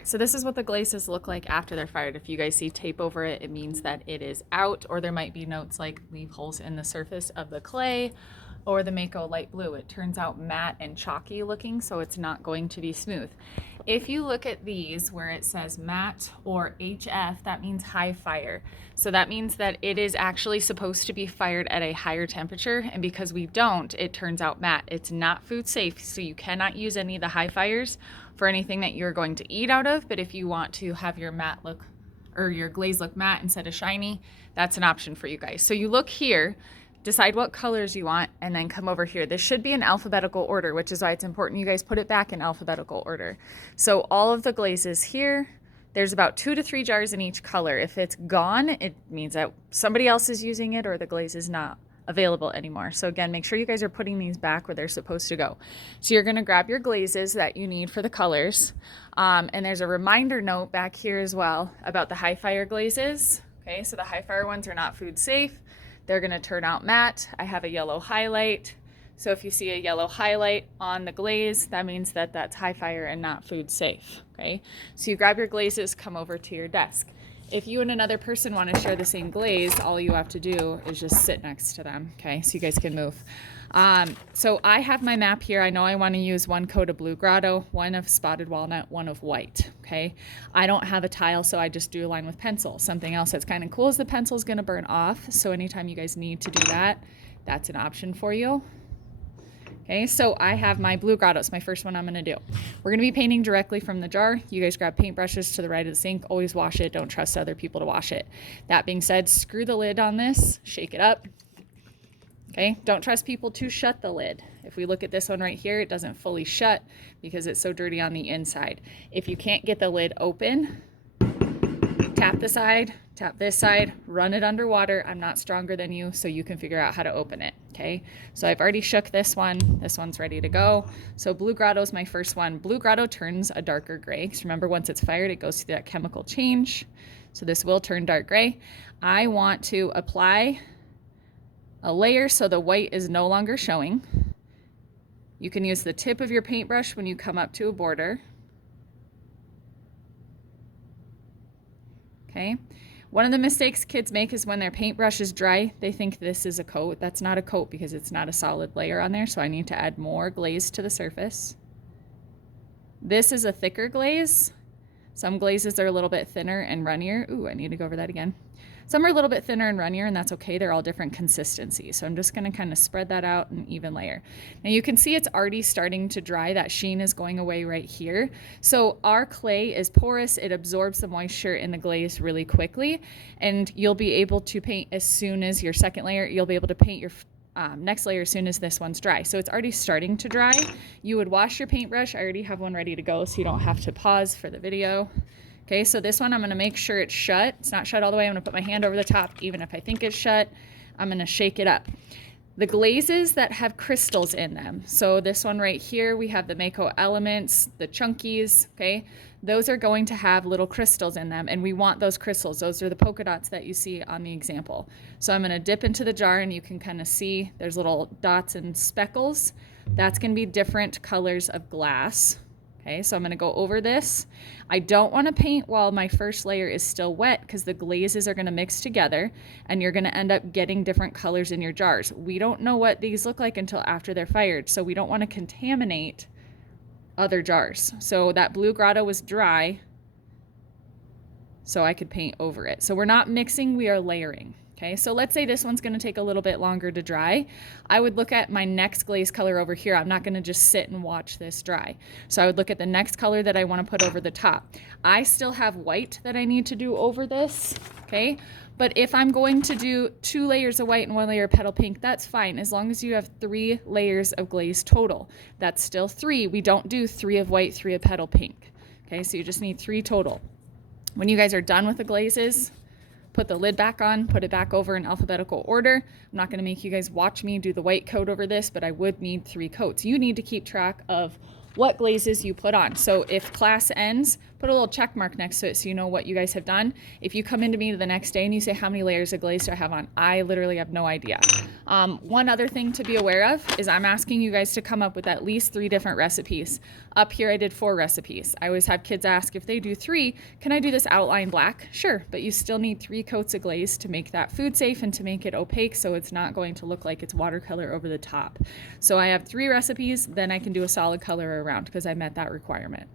right, so this is what the glazes look like after they're fired. If you guys see tape over it, it means that it is out, or there might be notes like leave holes in the surface of the clay or the Mako light blue. It turns out matte and chalky looking, so it's not going to be smooth. If you look at these where it says matte or HF, that means high fire. So that means that it is actually supposed to be fired at a higher temperature, and because we don't, it turns out matte. It's not food safe, so you cannot use any of the high fires for anything that you're going to eat out of. But if you want to have your matte look, or your glaze look matte instead of shiny, that's an option for you guys. So you look here, decide what colors you want, and then come over here. This should be in alphabetical order, which is why it's important you guys put it back in alphabetical order. So all of the glazes here, there's about 2 to 3 jars in each color. If it's gone, it means that somebody else is using it or the glaze is not available anymore. So again, make sure you guys are putting these back where they're supposed to go. So you're gonna grab your glazes that you need for the colors. And there's a reminder note back here as well about the high fire glazes. Okay, so the high fire ones are not food safe. They're gonna turn out matte. I have a yellow highlight. So if you see a yellow highlight on the glaze, that means that that's high fire and not food safe, okay? So you grab your glazes, come over to your desk. If you and another person want to share the same glaze, all you have to do is just sit next to them, okay? So you guys can move. So I have my map here. I know I want to use 1 coat of blue grotto, 1 of spotted walnut, 1 of white, okay? I don't have a tile, so I just do a line with pencil. Something else that's kind of cool is the pencil is going to burn off. So anytime you guys need to do that, that's an option for you. Okay, so I have my blue grotto. It's my first one I'm gonna do. We're gonna be painting directly from the jar. You guys grab paintbrushes to the right of the sink. Always wash it. Don't trust other people to wash it. That being said, screw the lid on this, shake it up. Okay, don't trust people to shut the lid. If we look at this one right here, it doesn't fully shut because it's so dirty on the inside. If you can't get the lid open, tap the side, tap this side, run it underwater. I'm not stronger than you, so you can figure out how to open it, okay? So I've already shook this one. This one's ready to go. So blue grotto is my first one. Blue grotto turns a darker gray, because remember, once it's fired, it goes through that chemical change. So this will turn dark gray. I want to apply a layer so the white is no longer showing. You can use the tip of your paintbrush when you come up to a border. Okay. One of the mistakes kids make is when their paintbrush is dry, they think this is a coat. That's not a coat because it's not a solid layer on there, so I need to add more glaze to the surface. This is a thicker glaze. Some glazes are a little bit thinner and runnier. Ooh, I need to go over that again. Some are a little bit thinner and runnier, and that's okay. They're all different consistencies. So I'm just gonna kind of spread that out in even layer. Now you can see it's already starting to dry. That sheen is going away right here. So our clay is porous. It absorbs the moisture in the glaze really quickly, and you'll be able to paint as soon as your second layer. You'll be able to paint your next layer as soon as this one's dry. So it's already starting to dry. You would wash your paintbrush. I already have one ready to go, so you don't have to pause for the video. Okay, so this one I'm gonna make sure it's shut. It's not shut all the way. I'm gonna put my hand over the top. Even if I think it's shut, I'm gonna shake it up. The glazes that have crystals in them. So this one right here, we have the Mako Elements, the Chunkies, okay? Those are going to have little crystals in them, and we want those crystals. Those are the polka dots that you see on the example. So I'm gonna dip into the jar, and you can kind of see there's little dots and speckles. That's gonna be different colors of glass. Okay, so I'm gonna go over this. I don't wanna paint while my first layer is still wet because the glazes are gonna mix together and you're gonna end up getting different colors in your jars. We don't know what these look like until after they're fired, so we don't wanna contaminate other jars. So that blue grotto was dry, so I could paint over it. So we're not mixing, we are layering. Okay, so let's say this one's gonna take a little bit longer to dry. I would look at my next glaze color over here. I'm not gonna just sit and watch this dry. So I would look at the next color that I wanna put over the top. I still have white that I need to do over this, okay? But if I'm going to do 2 layers of white and 1 layer of petal pink, that's fine, as long as you have 3 layers of glaze total. That's still 3. We don't do 3 of white, 3 of petal pink. Okay, so you just need 3 total. When you guys are done with the glazes, put the lid back on, put it back over in alphabetical order. I'm not gonna make you guys watch me do the white coat over this, but I would need 3 coats. You need to keep track of what glazes you put on. So if class ends, put a little check mark next to it so you know what you guys have done. If you come into me the next day and you say, how many layers of glaze do I have on? I literally have no idea. One other thing to be aware of is I'm asking you guys to come up with at least 3 different recipes. Up here I did 4 recipes. I always have kids ask, if they do 3, can I do this outline black? Sure, but you still need 3 coats of glaze to make that food safe and to make it opaque so it's not going to look like it's watercolor over the top. So I have 3 recipes, then I can do a solid color around because I met that requirement.